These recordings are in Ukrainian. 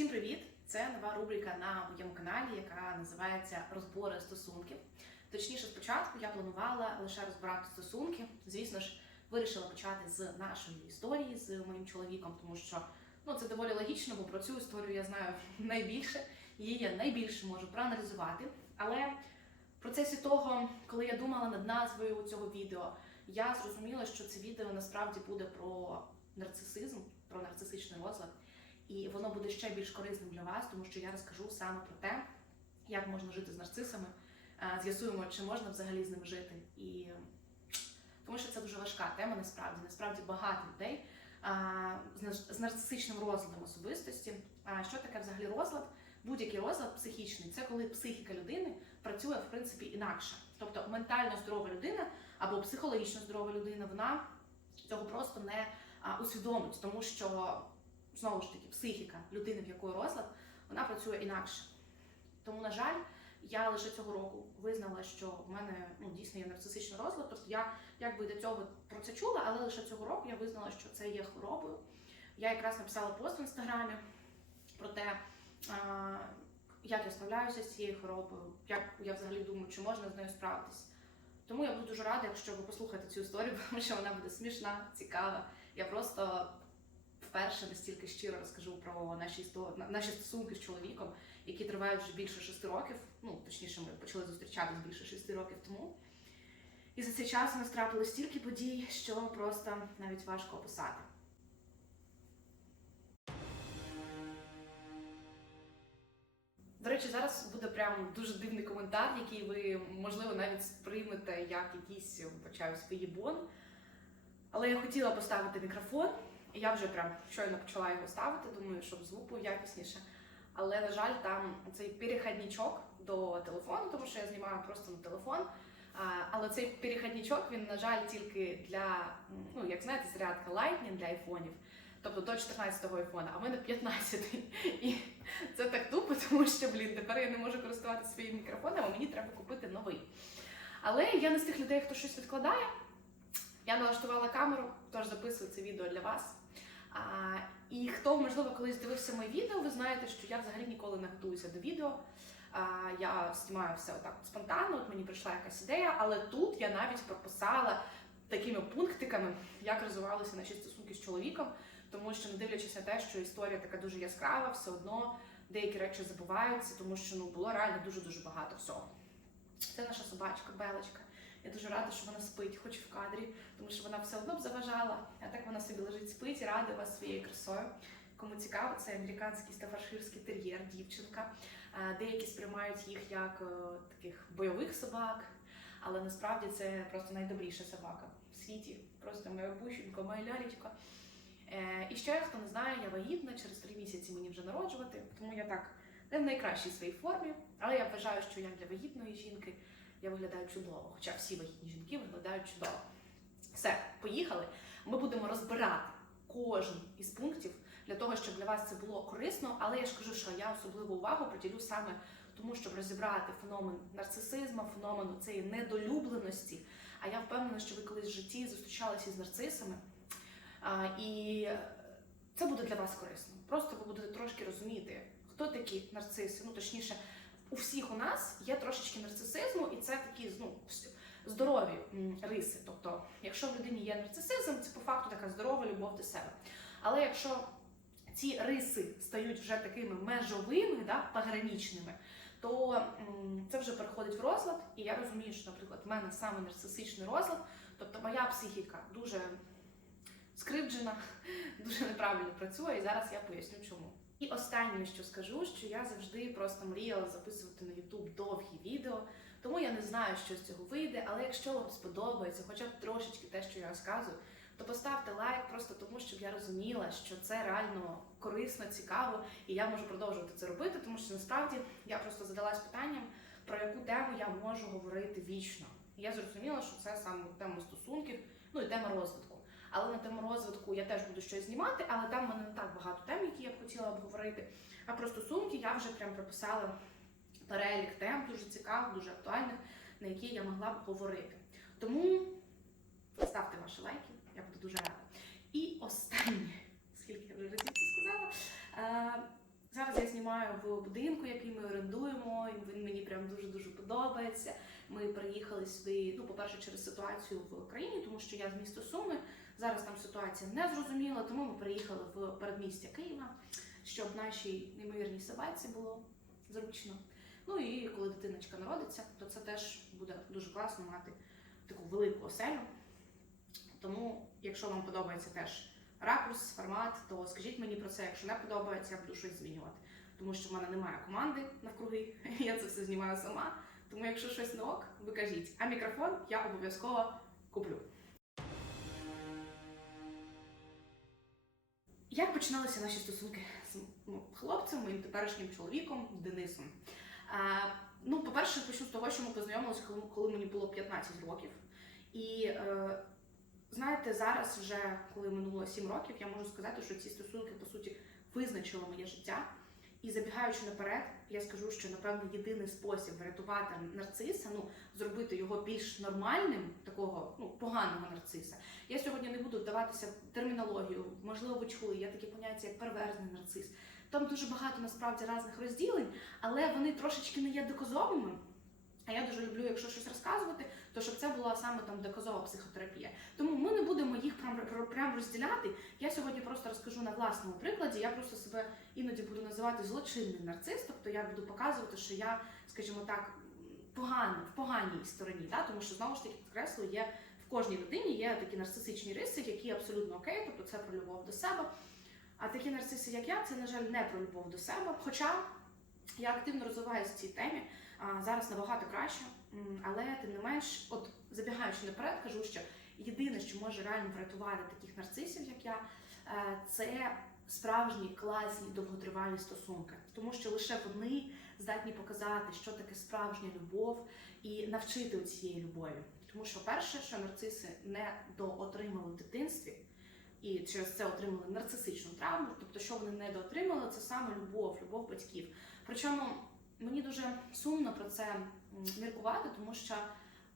Всім привіт! Це нова рубрика на моєму каналі, яка називається Розбори стосунків. Точніше, спочатку я планувала лише розбирати стосунки. Звісно ж, вирішила почати з нашої історії з моїм чоловіком, тому що ну це доволі логічно, бо про цю історію я знаю найбільше, її я найбільше можу проаналізувати. Але в процесі того, коли я думала над назвою цього відео, я зрозуміла, що це відео насправді буде про нарцисизм, про нарцисичний розлад. І воно буде ще більш корисним для вас, тому що я розкажу саме про те, як можна жити з нарцисами. Е, З'ясуємо, чи можна взагалі з ними жити. І тому що це дуже важка тема, насправді. Насправді багато людей з нарцисичним розладом особистості. А що таке взагалі розлад? Будь-який розлад психічний це коли психіка людини працює в принципі інакше. Тобто ментально здорова людина або психологічно здорова людина, вона цього просто не усвідомить, тому що знову ж таки психіка людини, в якої розлад, вона працює інакше. Тому, на жаль, я лише цього року визнала, що в мене ну, дійсно є нарцисичний розлад. Тобто я якби до цього про це чула, але лише цього року я визнала, що це є хворобою. Я якраз написала пост в інстаграмі про те, як я справляюся з цією хворобою, як я взагалі думаю, чи можна з нею справитись. Тому я буду дуже рада, якщо ви послухаєте цю історію, тому що вона буде смішна, цікава. Я просто вперше настільки щиро розкажу про наші наші стосунки з чоловіком, які тривають вже більше шести років. Ну точніше, ми почали зустрічатись більше шести років тому. І за цей час у нас трапилось стільки подій, що просто навіть важко описати. До речі, зараз буде прям дуже дивний коментар, який ви, можливо, навіть сприймете як якийсь вибачаю, свої бон. Але я хотіла поставити мікрофон, і я вже прям щойно почала його ставити, думаю, щоб звук був якісніше. Але, на жаль, там цей перехідничок до телефону, тому що я знімаю просто на телефон. Але цей перехідничок, він, на жаль, тільки для, ну, як знаєте, зарядка Lightning для айфонів, тобто до 14-го айфона, а в мене 15-й. І це так тупо, тому що, блін, тепер я не можу користуватися своїм мікрофоном, а мені треба купити новий. Але я не з тих людей, хто щось відкладає. Я налаштувала камеру, тож записую це відео для вас. А, і хто, можливо, колись дивився моє відео, ви знаєте, що я взагалі ніколи не готуюся до відео. А, я знімаю все отак спонтанно, от мені прийшла якась ідея, але тут я навіть прописала такими пунктиками, як розвивалися наші стосунки з чоловіком, тому що, не дивлячись на те, що історія така дуже яскрава, все одно деякі речі забуваються, тому що ну було реально дуже дуже багато всього. Це наша собачка, Белочка. Я дуже рада, що вона спить, хоч в кадрі, тому що вона все одно б заважала. А так вона собі лежить спить і радує вас своєю красою. Кому цікаво, це американський стафарширський тер'єр, дівчинка. Деякі сприймають їх як е, таких бойових собак, але насправді це просто найдобріша собака в світі. Просто моя бущенька, моя лялечка. Е, І ще хто не знає, я вагітна, через три місяці мені вже народжувати, тому я так не в найкращій своїй формі, але я вважаю, що як для вагітної жінки я виглядаю чудово, хоча всі вагітні жінки виглядають чудово. Все, поїхали. Ми будемо розбирати кожен із пунктів для того, щоб для вас це було корисно. Але я ж кажу, що я особливу увагу приділю саме тому, щоб розібрати феномен нарцисизму, феномен цієї недолюбленості. А я впевнена, що ви колись в житті зустрічалися з нарцисами. А, і це буде для вас корисно. Просто ви будете трошки розуміти, хто такі нарциси. Ну точніше, у всіх у нас є трошечки нарцисизму, і це такі ну, здорові риси. Тобто, якщо в людині є нарцисизм, це по факту така здорова любов до себе. Але якщо ці риси стають вже такими межовими, да, пограничними, то це вже переходить в розлад. І я розумію, що, наприклад, в мене саме нарцисичний розлад, тобто моя психіка дуже скривджена, дуже неправильно працює, і зараз я поясню чому. І останнє, що скажу, що я завжди просто мріяла записувати на YouTube довгі відео, тому я не знаю, що з цього вийде. Але якщо вам сподобається, хоча б трошечки те, що я розказую, то поставте лайк просто тому, щоб я розуміла, що це реально корисно, цікаво, і я можу продовжувати це робити, тому що насправді я просто задалась питанням, про яку тему я можу говорити вічно. І я зрозуміла, що це саме тема стосунків, ну і тема розвитку. Але на тему розвитку я теж буду щось знімати, але там в мене не так багато тем, які я б хотіла обговорити. А про стосунки я вже прям прописала перелік тем, дуже цікавих, дуже актуальних, на які я могла б говорити. Тому ставте ваші лайки, я буду дуже рада. І останнє, скільки я вже разів це сказала. Е, зараз знімаю в будинку, який ми орендуємо. і Він мені прям дуже дуже подобається. Ми приїхали сюди. Ну, по-перше, через ситуацію в країні, тому що я з міста Суми. Зараз там ситуація не зрозуміла, тому ми приїхали в передмістя Києва, щоб нашій неймовірній собаці було зручно. Ну і коли дитиночка народиться, то це теж буде дуже класно мати таку велику оселю. Тому, якщо вам подобається теж ракурс, формат, то скажіть мені про це. Якщо не подобається, я буду щось змінювати. Тому що в мене немає команди навкруги, я це все знімаю сама. Тому, якщо щось не ок, ви кажіть. А мікрофон я обов'язково куплю. Як починалися наші стосунки з ну, хлопцем, моїм теперішнім чоловіком Денисом? А, ну, по-перше, почну з того, що ми познайомилися, коли, мені було 15 років. І е, знаєте, зараз, вже коли минуло 7 років, я можу сказати, що ці стосунки по суті визначили моє життя. І забігаючи наперед, я скажу, що напевно єдиний спосіб врятувати нарциса, ну зробити його більш нормальним, такого ну поганого нарциса. Я сьогодні не буду вдаватися в термінологію. Можливо, ви чули, є такі поняття, як перверзний нарцис. Там дуже багато насправді різних розділень, але вони трошечки не є доказовими. А я дуже люблю, якщо щось розказувати, то щоб це була саме там доказова психотерапія. Тому ми не будемо їх прям, прям розділяти. Я сьогодні просто розкажу на власному прикладі. Я просто себе іноді буду називати злочинний нарцис, тобто я буду показувати, що я, скажімо так, погано, в поганій стороні, да? тому що знову ж таки підкреслю, є в кожній людині є такі нарцисичні риси, які абсолютно окей, тобто це про любов до себе. А такі нарциси, як я, це, на жаль, не про любов до себе. Хоча я активно розвиваюся в цій темі. Зараз набагато краще, але тим не менш, от забігаючи наперед, кажу, що єдине, що може реально врятувати таких нарцисів, як я, е, це справжні класні довготривалі стосунки, тому що лише вони здатні показати, що таке справжня любов, і навчити у цієї любові. Тому що перше, що нарциси не доотримали в дитинстві, і через це отримали нарцисичну травму, тобто, що вони не доотримали, це саме любов, любов батьків. Причому мені дуже сумно про це міркувати, тому що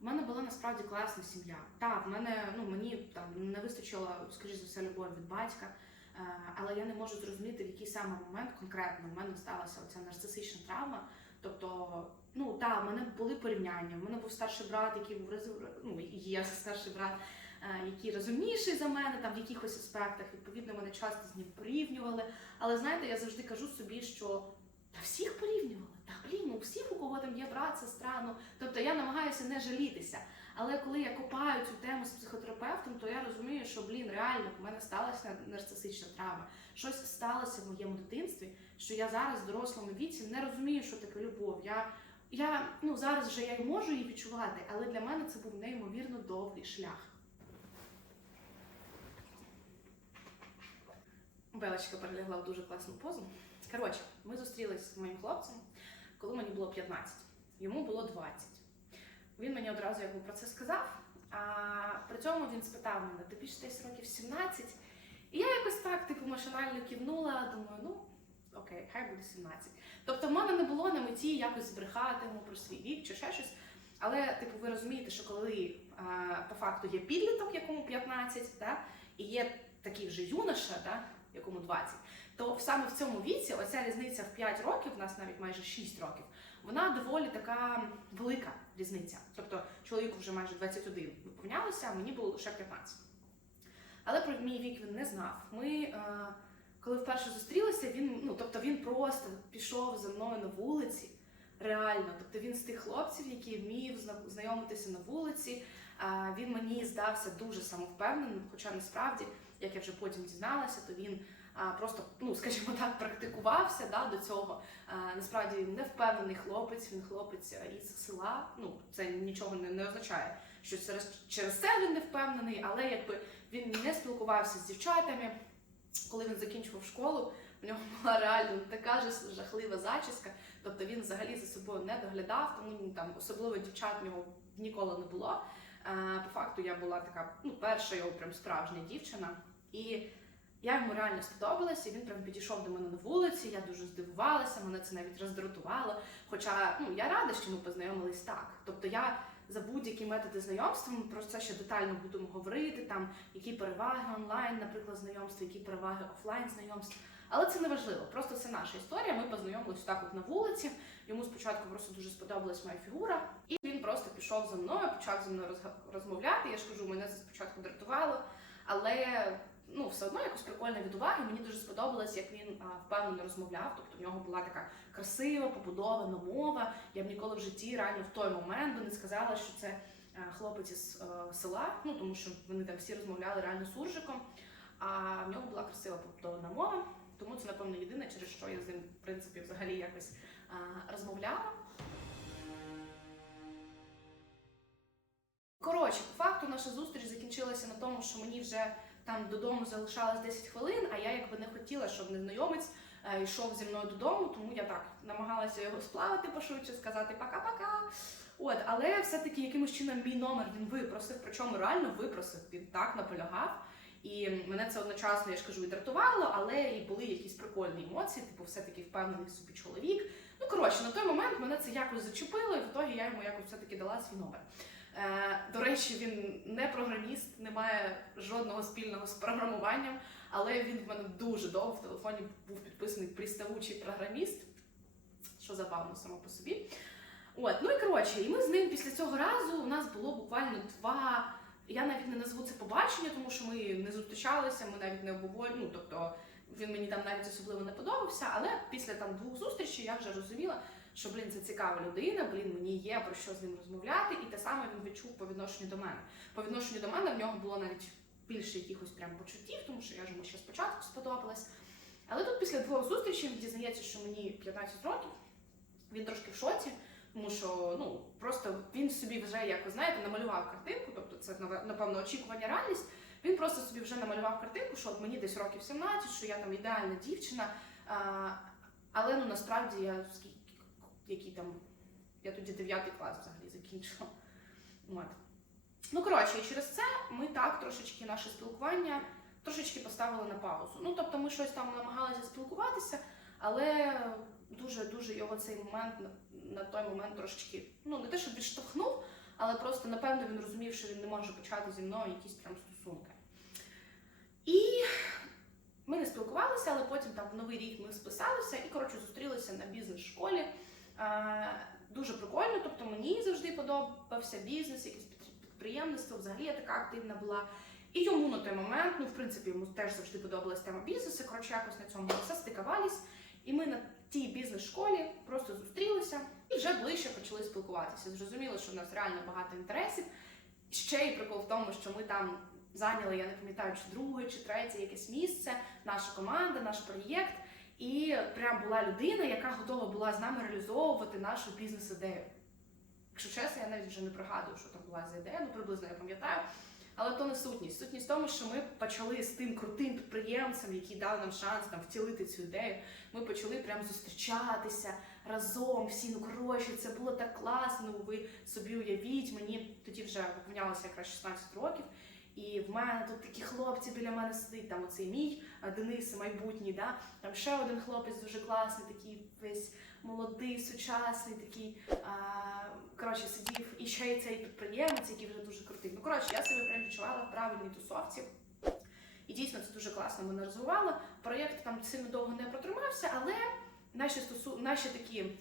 в мене була насправді класна сім'я. Так, в мене ну мені там не вистачило, скоріш за все, любові від батька. е, Але я не можу зрозуміти, в який саме момент конкретно в мене сталася оця нарцисична травма. Тобто, ну так, в мене були порівняння. В мене був старший брат, який був ну, є старший брат, е, який розумніший за мене там в якихось аспектах. Відповідно, мене часто з ним порівнювали. Але знаєте, я завжди кажу собі, що та всіх порівнювали. Та блін, ну всіх, у кого там є брат, сестра. Ну тобто я намагаюся не жалітися. Але коли я копаю цю тему з психотерапевтом, то я розумію, що блін, реально в мене сталася нарцисична травма. Щось сталося в моєму дитинстві, що я зараз в дорослому віці не розумію, що таке любов. Я, я ну зараз вже я й можу її відчувати, але для мене це був неймовірно довгий шлях. Белочка перелягла в дуже класну позу. Коротше, ми зустрілись з моїм хлопцем, коли мені було 15. Йому було 20. Він мені одразу якби про це сказав. А при цьому він спитав мене: тобі ж десь років 17? І я якось так, типу, машинально кивнула, думаю, ну окей, хай буде 17. Тобто, в мене не було на меті якось збрехати йому про свій вік чи ще щось. Але, типу, ви розумієте, що коли а, по факту є підліток, якому 15, да, і є такий вже юноша, да, якому 20, то саме в цьому віці оця різниця в 5 років, у нас навіть майже 6 років, вона доволі така велика різниця. Тобто чоловіку вже майже 21 виповнялося, а мені було лише 15. Але про мій вік він не знав. Ми, е, коли вперше зустрілися, він, ну, тобто він просто пішов за мною на вулиці. Реально, тобто він з тих хлопців, які вмів знайомитися на вулиці. Він мені здався дуже самовпевненим, хоча насправді, як я вже потім дізналася, то він просто, ну скажімо так, практикувався да, до цього. Насправді він не впевнений хлопець, він хлопець із села. Ну це нічого не, не означає, що через, через це він не впевнений, але якби він не спілкувався з дівчатами. Коли він закінчував школу, у нього була реально така ж жахлива зачіска. Тобто він взагалі за собою не доглядав, тому ні, там особливо дівчат в нього ніколи не було. По факту я була така, ну, перша його прям справжня дівчина. І я йому реально сподобалася, він прям підійшов до мене на вулиці, я дуже здивувалася, мене це навіть роздратувало. Хоча ну, я рада, що ми познайомились так. Тобто я за будь-які методи знайомства ми про це ще детально будемо говорити, там які переваги онлайн, наприклад, знайомства, які переваги офлайн знайомств. Але це не важливо, просто це наша історія. Ми познайомилися так от на вулиці. Йому спочатку просто дуже сподобалась моя фігура, і він просто пішов за мною, почав зі мною розмовляти. Я ж кажу, мене це спочатку дратувало, але ну все одно якось прикольно від уваги. Мені дуже сподобалось, як він а, впевнено розмовляв. Тобто в нього була така красива, побудована мова. Я б ніколи в житті реально в той момент би не сказала, що це е, хлопець із е, села. Ну тому що вони там всі розмовляли реально суржиком. А в нього була красива побудована мова. Тому це, напевно, єдине, через що я з ним, в принципі, взагалі якось а, розмовляла. Коротше, по факту наша зустріч закінчилася на тому, що мені вже там додому залишалось 10 хвилин, а я якби не хотіла, щоб незнайомець е, йшов зі мною додому, тому я так намагалася його сплавити пошвидше, сказати пока-пока. От, але все-таки якимось чином мій номер він випросив, причому реально випросив, він так наполягав. І мене це одночасно, я ж кажу, і дратувало, але і були якісь прикольні емоції, типу, все-таки впевнений собі чоловік. Ну коротше, на той момент мене це якось зачепило, і в ітогі я йому якось все-таки дала свій номер. Е, до речі, він не програміст, не має жодного спільного з програмуванням, але він в мене дуже довго в телефоні був підписаний приставучий програміст, що забавно само по собі. От, ну і коротше, і ми з ним після цього разу у нас було буквально два. Я навіть не назву це побачення, тому що ми не зустрічалися, ми навіть не обговорювали. Ну тобто він мені там навіть особливо не подобався. Але після там двох зустрічей я вже розуміла, що блін, це цікава людина, блін, мені є про що з ним розмовляти, і те саме він відчув по відношенню до мене. По відношенню до мене в нього було навіть більше якихось прям почуттів, тому що я ж йому ще спочатку сподобалась. Але тут після двох зустрічей він дізнається, що мені 15 років, він трошки в шоці. Тому що ну просто він собі вже як ви знаєте намалював картинку, тобто це напевно очікування реальність. Він просто собі вже намалював картинку, що от мені десь років 17, що я там ідеальна дівчина. А, але ну насправді я скільки який там я тоді 9 клас взагалі закінчила. От. Ну коротше, і через це ми так трошечки наше спілкування трошечки поставили на паузу. Ну тобто ми щось там намагалися спілкуватися, але дуже дуже його цей момент на той момент трошечки, ну не те, що відштовхнув, але просто напевно він розумів, що він не може почати зі мною якісь прям стосунки. І ми не спілкувалися, але потім там в новий рік ми списалися і коротше зустрілися на бізнес-школі. Дуже прикольно, тобто мені завжди подобався бізнес, якесь під- підприємництво. Взагалі я така активна була. І йому на той момент, ну в принципі, йому теж завжди подобалась тема бізнесу. Коротше, якось на цьому все стикавались. І ми на тій бізнес-школі просто зустрілися і вже ближче почали спілкуватися. Зрозуміло, що в нас реально багато інтересів. Ще й прикол в тому, що ми там зайняли, я не пам'ятаю, чи друге, чи третє якесь місце, наша команда, наш проєкт. І прям була людина, яка готова була з нами реалізовувати нашу бізнес-ідею. Якщо чесно, я навіть вже не пригадую, що там була за ідея, ну приблизно я пам'ятаю. Але то не сутність. Сутність в тому, що ми почали з тим крутим підприємцем, який дав нам шанс там втілити цю ідею. Ми почали прям зустрічатися разом. Всі ну коротше, це було так класно. ну, Ви собі уявіть, мені тоді вже виповнялося якраз 16 років. І в мене тут такі хлопці біля мене сидить, там оцей мій Денис, майбутній, да? там ще один хлопець дуже класний, такий весь молодий, сучасний, такий. А, коротше, сидів і ще й цей підприємець, який вже дуже крутий. Ну, коротше, я себе прям відчувала в правильній тусовці. І дійсно це дуже класно мене розвивало. Проєкт там сильно довго не протримався, але наші стосу... наші такі,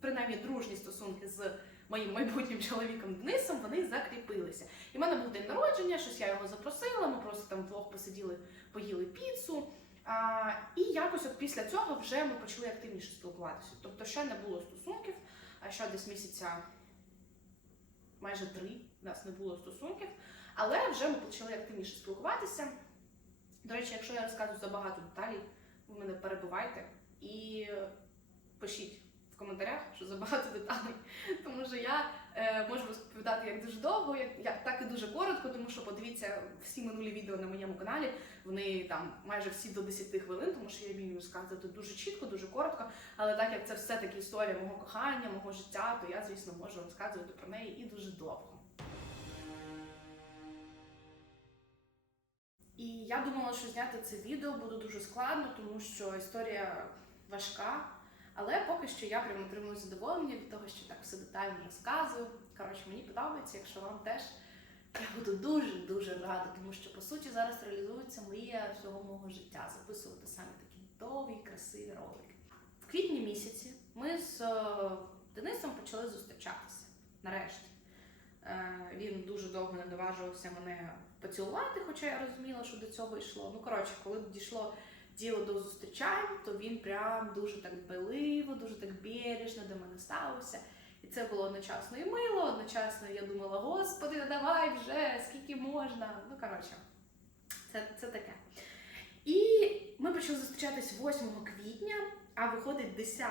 принаймні, дружні стосунки з моїм майбутнім чоловіком Денисом, вони закріпилися. І в мене був день народження, щось я його запросила, ми просто там вдвох посиділи, поїли піцу. А, і якось от після цього вже ми почали активніше спілкуватися. Тобто ще не було стосунків, а ще десь місяця майже три у нас не було стосунків, але вже ми почали активніше спілкуватися. До речі, якщо я розказую забагато деталей, ви мене перебивайте і пишіть коментарях, що забагато деталей. Тому що я е, можу розповідати як дуже довго, як, як так і дуже коротко, тому що подивіться всі минулі відео на моєму каналі. Вони там майже всі до 10 хвилин, тому що я вмію розказувати дуже чітко, дуже коротко. Але так як це все таки історія мого кохання, мого життя, то я, звісно, можу розказувати про неї і дуже довго. І я думала, що зняти це відео буде дуже складно, тому що історія важка. Але поки що я прям отримую задоволення від того, що так все детально розказую. Коротше, мені подобається, якщо вам теж я буду дуже дуже рада, тому що по суті зараз реалізується мрія всього мого життя записувати саме такі довгий, красивий ролик. В квітні місяці ми з е, Денисом почали зустрічатися. Нарешті. Е, Він дуже довго не наважувався мене поцілувати, хоча я розуміла, що до цього йшло. Ну, коротше, коли дійшло діло до зустрічань, то він прям дуже так дбайливо, дуже так бережно до мене ставився. І це було одночасно і мило, одночасно я думала, господи, давай вже, скільки можна. Ну, коротше, це, це таке. І ми почали зустрічатись 8 квітня, а виходить 10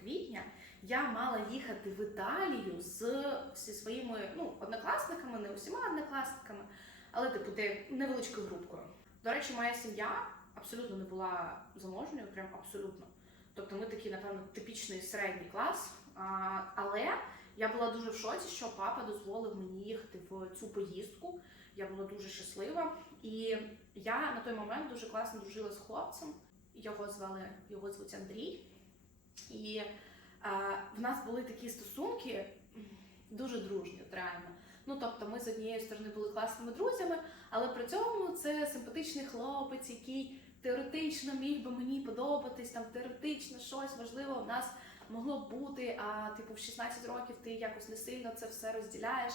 квітня. Я мала їхати в Італію з зі своїми ну, однокласниками, не усіма однокласниками, але типу де невеличкою групкою. До речі, моя сім'я абсолютно не була заможною, прям абсолютно. Тобто ми такий, напевно, типічний середній клас. А, але я була дуже в шоці, що папа дозволив мені їхати в цю поїздку. Я була дуже щаслива. І я на той момент дуже класно дружила з хлопцем. Його звали його звуть Андрій. І а, в нас були такі стосунки дуже дружні, от реально. Ну тобто, ми з однієї сторони були класними друзями, але при цьому це симпатичний хлопець, який теоретично міг би мені подобатись, там теоретично щось важливо в нас могло бути. А типу, в 16 років ти якось не сильно це все розділяєш.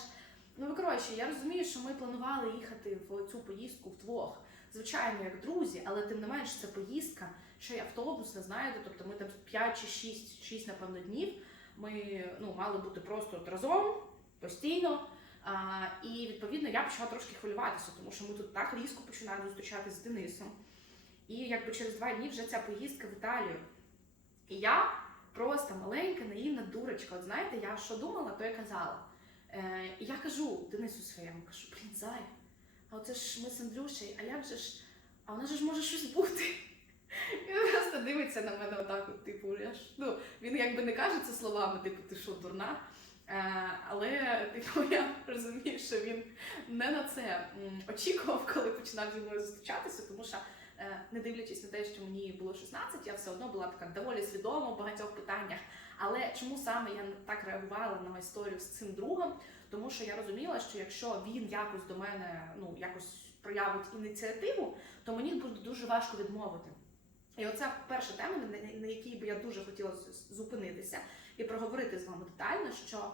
Ну, коротше, я розумію, що ми планували їхати в цю поїздку вдвох. Звичайно, як друзі, але тим не менш це поїздка, ще й автобусна, знаєте, тобто ми там 5 чи 6, 6 напевно, днів. Ми ну, мали бути просто от разом постійно. А, і відповідно я почала трошки хвилюватися, тому що ми тут так різко починаємо зустрічатися з Денисом. І якби через два дні вже ця поїздка в Італію. І я просто маленька, наївна дурочка. От знаєте, я що думала, то я казала. Е, і я кажу Денису своєму, кажу, блін, зай, а оце ж ми з Андрюшею, а як же ж, а вона ж може щось бути. Він просто дивиться на мене отак, от, типу, я ж, ну, він якби не каже це словами, типу, ти що, дурна? Е, але типу, я розумію, що він не на це очікував, коли починав зі мною зустрічатися, тому що, е, не дивлячись на те, що мені було 16, я все одно була така доволі свідома в багатьох питаннях. Але чому саме я так реагувала на історію з цим другом? Тому що я розуміла, що якщо він якось до мене ну якось проявить ініціативу, то мені буде дуже важко відмовити. І оця перша тема, на якій би я дуже хотіла зупинитися і проговорити з вами детально, що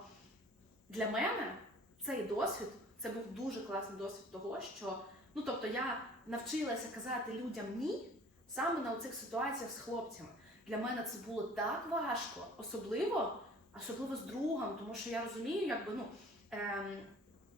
для мене цей досвід це був дуже класний досвід того, що ну тобто я навчилася казати людям ні саме на оцих ситуаціях з хлопцями. Для мене це було так важко, особливо, особливо з другом, тому що я розумію, якби ну ем,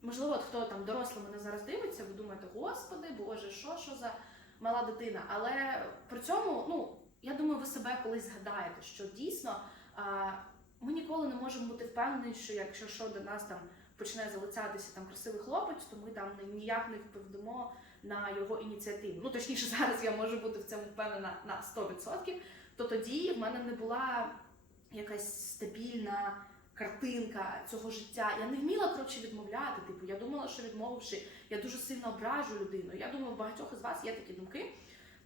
можливо, от хто там дорослий мене зараз дивиться, ви думаєте, господи, боже, що, що за мала дитина. Але при цьому, ну я думаю, ви себе колись згадаєте, що дійсно а, ми ніколи не можемо бути впевнені, що якщо що до нас там почне залицятися там красивий хлопець, то ми там ніяк не впевнимо на його ініціативу. Ну точніше, зараз я можу бути в цьому впевнена на 100%, то тоді в мене не була якась стабільна картинка цього життя. Я не вміла коротше відмовляти. Типу, я думала, що відмовивши, я дуже сильно ображу людину. Я думаю, в багатьох із вас є такі думки.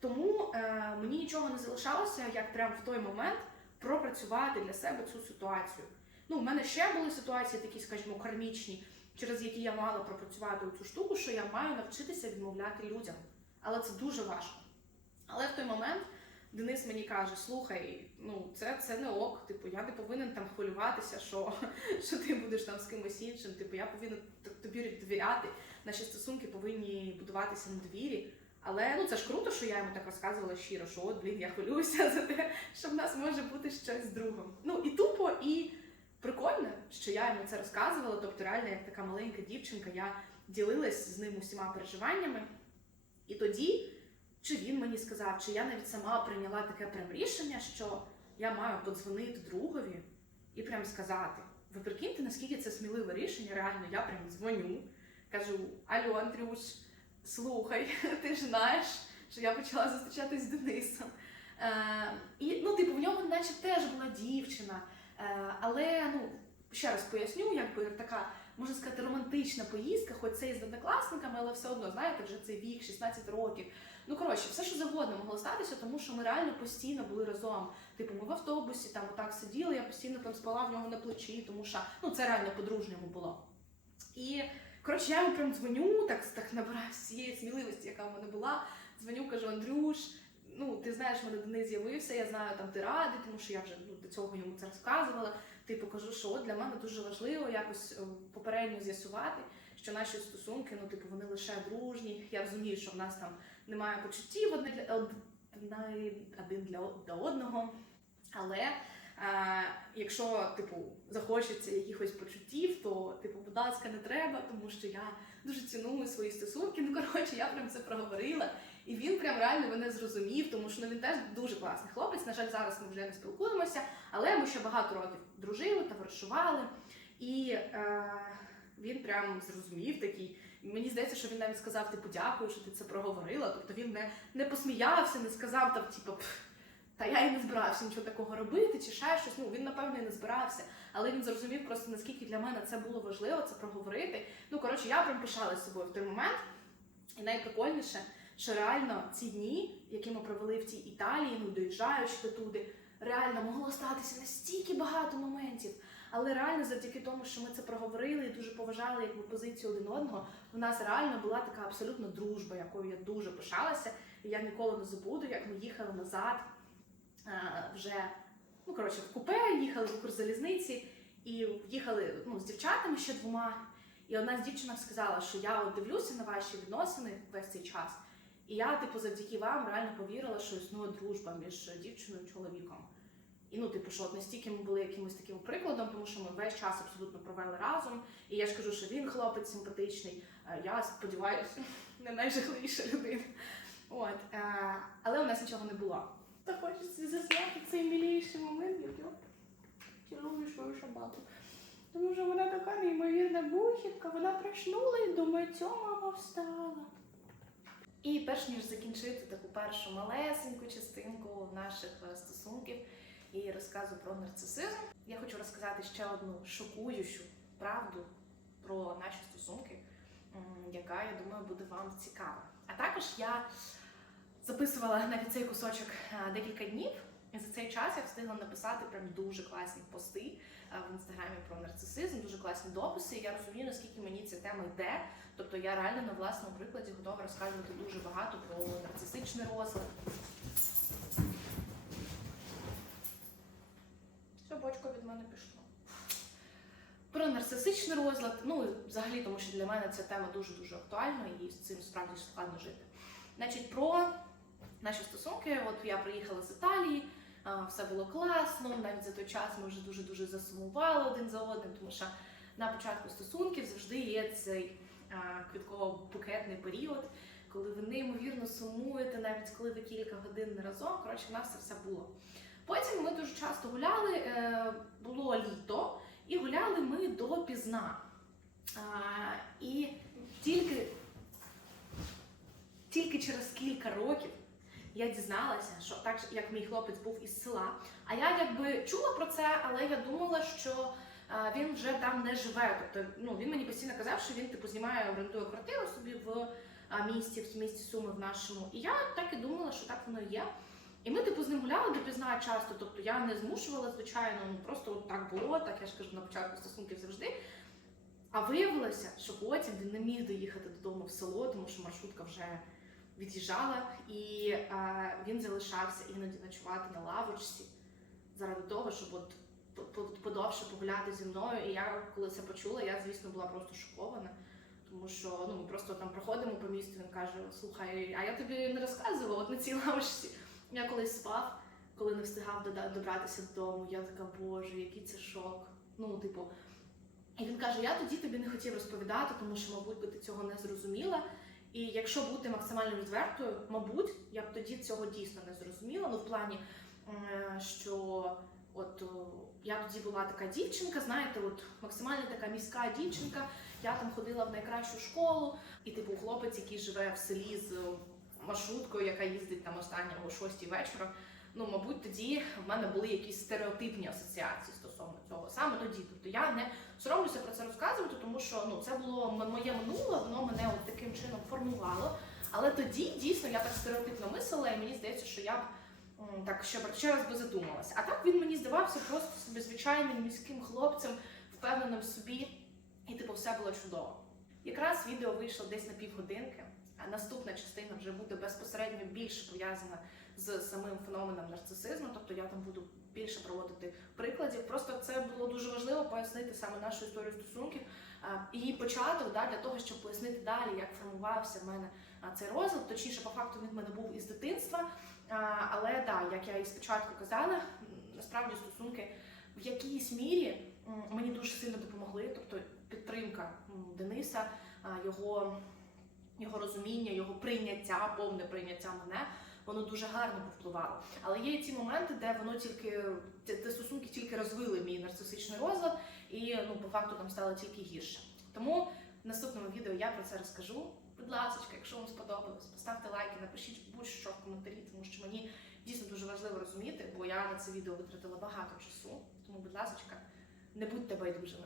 Тому е, мені нічого не залишалося, як прямо в той момент пропрацювати для себе цю ситуацію. Ну, в мене ще були ситуації, такі, скажімо, кармічні, через які я мала пропрацювати цю штуку, що я маю навчитися відмовляти людям. Але це дуже важко. Але в той момент Денис мені каже: слухай, ну це, це не ок. Типу, я не повинен там хвилюватися, що, що ти будеш там з кимось іншим. Типу, я повинен тобі довіряти. Наші стосунки повинні будуватися на довірі. Але ну це ж круто, що я йому так розказувала щиро, що от блін, я хвилююся за те, що в нас може бути щось з другом. Ну і тупо, і прикольно, що я йому це розказувала. Тобто, реально, як така маленька дівчинка, я ділилась з ним усіма переживаннями. І тоді, чи він мені сказав, чи я навіть сама прийняла таке прям рішення, що я маю подзвонити другові і прям сказати: ви прикиньте, наскільки це сміливе рішення, реально, я прям дзвоню, кажу: Алло, Андрюш, слухай, ти ж знаєш, що я почала зустрічатись з Денисом. Е, і ну, типу, в нього, наче теж була дівчина. Е, але ну, ще раз поясню, якби така, можна сказати, романтична поїздка, хоч це і з однокласниками, але все одно, знаєте, вже цей вік, 16 років. Ну коротше, все, що завгодно могло статися, тому що ми реально постійно були разом. Типу, ми в автобусі там отак сиділи, я постійно там спала в нього на плечі, тому що ну це реально по-дружньому було. І коротше, я йому прям дзвоню, так, так набираю всієї сміливості, яка в мене була. Дзвоню, кажу, Андрюш, ну, ти знаєш, мене до неї з'явився, я знаю, там ти радий, тому що я вже ну, до цього йому це розказувала. Типу кажу, що от для мене дуже важливо якось е, попередньо з'ясувати, що наші стосунки, ну, типу, вони лише дружні. Я розумію, що в нас там немає почуттів одне для один для одного. Але якщо типу захочеться якихось почуттів, то типу, будь ласка, не треба, тому що я дуже ціную свої стосунки. Ну коротше, я прям це проговорила. І він прям реально мене зрозумів, тому що ну, він теж дуже класний хлопець. На жаль, зараз ми вже не спілкуємося, але ми ще багато років дружили, товаришували. І е, він прям зрозумів такий. Мені здається, що він навіть сказав, типу, дякую, що ти це проговорила. Тобто він не, не посміявся, не сказав там, типу, «Пф, та я і не збирався нічого такого робити, чи ще щось. Ну він напевно і не збирався, але він зрозумів просто наскільки для мене це було важливо, це проговорити. Ну коротше, я прям пишалася собою в той момент. І найприкольніше, що реально ці дні, які ми провели в тій Італії, ну доїжджаючи до туди, реально могло статися настільки багато моментів. Але реально, завдяки тому, що ми це проговорили і дуже поважали якби позицію один одного, у нас реально була така абсолютно дружба, якою я дуже пишалася. І я ніколи не забуду, як ми їхали назад вже ну коротше в купе, їхали в Укрзалізниці і їхали ну, з дівчатами ще двома. І одна з дівчинок сказала, що я от дивлюся на ваші відносини весь цей час. І я, типу, завдяки вам реально повірила, що існує дружба між дівчиною і чоловіком. І ну, типу, що от настільки ми були якимось таким прикладом, тому що ми весь час абсолютно провели разом. І я ж кажу, що він хлопець симпатичний. е, Я сподіваюся, не найжахливіша людина. От, е, але у нас нічого не було. Та хочеться засняти цей миліший момент, як я цілую свою собаку. Тому що вона така неймовірна бухівка, вона проснула і думає, мама встала. І перш ніж закінчити таку першу малесеньку частинку наших е, стосунків і розказу про нарцисизм, я хочу розказати ще одну шокуючу правду про наші стосунки, яка, я думаю, буде вам цікава. А також я записувала навіть цей кусочок е, декілька днів, і за цей час я встигла написати прям дуже класні пости е, в інстаграмі про нарцисизм, дуже класні дописи. І я розумію, наскільки мені ця тема йде. Тобто я реально на власному прикладі готова розказувати дуже багато про нарцисичний розлад. Все, бочко від мене пішло. Про нарцисичний розлад, ну і взагалі, тому що для мене ця тема дуже-дуже актуальна і з цим справді складно жити. Значить, про наші стосунки. От я приїхала з Італії, все було класно. Навіть за той час ми вже дуже дуже засумували один за одним, тому що на початку стосунків завжди є цей квітково-букетний період, коли ви неймовірно сумуєте, навіть коли ви кілька годин не разом. Коротше, в нас це все було. Потім ми дуже часто гуляли, е, було літо, і гуляли ми допізна. І тільки, тільки через кілька років я дізналася, що так як мій хлопець був із села. А я якби чула про це, але я думала, що е, він вже там не живе. Тобто, ну він мені постійно казав, що він типу знімає орендує квартиру собі в місті, в місті Суми в нашому. І я так і думала, що так воно є. І ми типу з ним гуляли допізна часто. Тобто я не змушувала, звичайно, ну просто от так було, так я ж кажу на початку стосунків завжди. А виявилося, що потім він не міг доїхати додому в село, тому що маршрутка вже від'їжджала, і е, він залишався іноді ночувати на лавочці заради того, щоб от по- по- подовше погуляти зі мною. І я коли це почула, я звісно була просто шокована. Тому що ну ми просто там проходимо по місту. Він каже: Слухай, а я тобі не розказувала от на цій лавочці. Я колись спав, коли не встигав добратися додому. Я така, боже, який це шок. Ну, типу. І він каже: Я тоді тобі не хотів розповідати, тому що, мабуть, би ти цього не зрозуміла. І якщо бути максимально відвертою, мабуть, я б тоді цього дійсно не зрозуміла. Ну, в плані, е, що от я тоді була така дівчинка, знаєте, от максимально така міська дівчинка. Я там ходила в найкращу школу, і типу хлопець, який живе в селі з маршруткою, яка їздить там останньо о 6 вечора. Ну, мабуть, тоді в мене були якісь стереотипні асоціації стосовно цього. Саме тоді. Тобто я не соромлюся про це розказувати, тому що ну це було моє минуле, воно мене от таким чином формувало. Але тоді дійсно я так стереотипно мислила, і мені здається, що я б так ще, ще раз би задумалася. А так він мені здавався просто собі звичайним міським хлопцем, впевненим в собі, і типу все було чудово. Якраз відео вийшло десь на півгодинки, а наступна частина вже буде безпосередньо більше пов'язана з самим феноменом нарцисизму, тобто я там буду більше проводити прикладів. Просто це було дуже важливо пояснити саме нашу історію стосунків і початок да, для того, щоб пояснити далі, як формувався в мене цей розлад. Точніше, по факту він в мене був із дитинства. Але так, як я і спочатку казала, насправді стосунки в якійсь мірі мені дуже сильно допомогли. Тобто підтримка Дениса, його, його розуміння, його прийняття, повне прийняття мене. Воно дуже гарно повпливало. Але є і ті моменти, де воно тільки де стосунки тільки розвили мій нарцисичний розлад, і ну по факту там стало тільки гірше. Тому в наступному відео я про це розкажу. Будь ласка, якщо вам сподобалось, поставте лайки, напишіть будь-що в коментарі, тому що мені дійсно дуже важливо розуміти, бо я на це відео витратила багато часу. Тому, будь ласка, не будьте байдужими.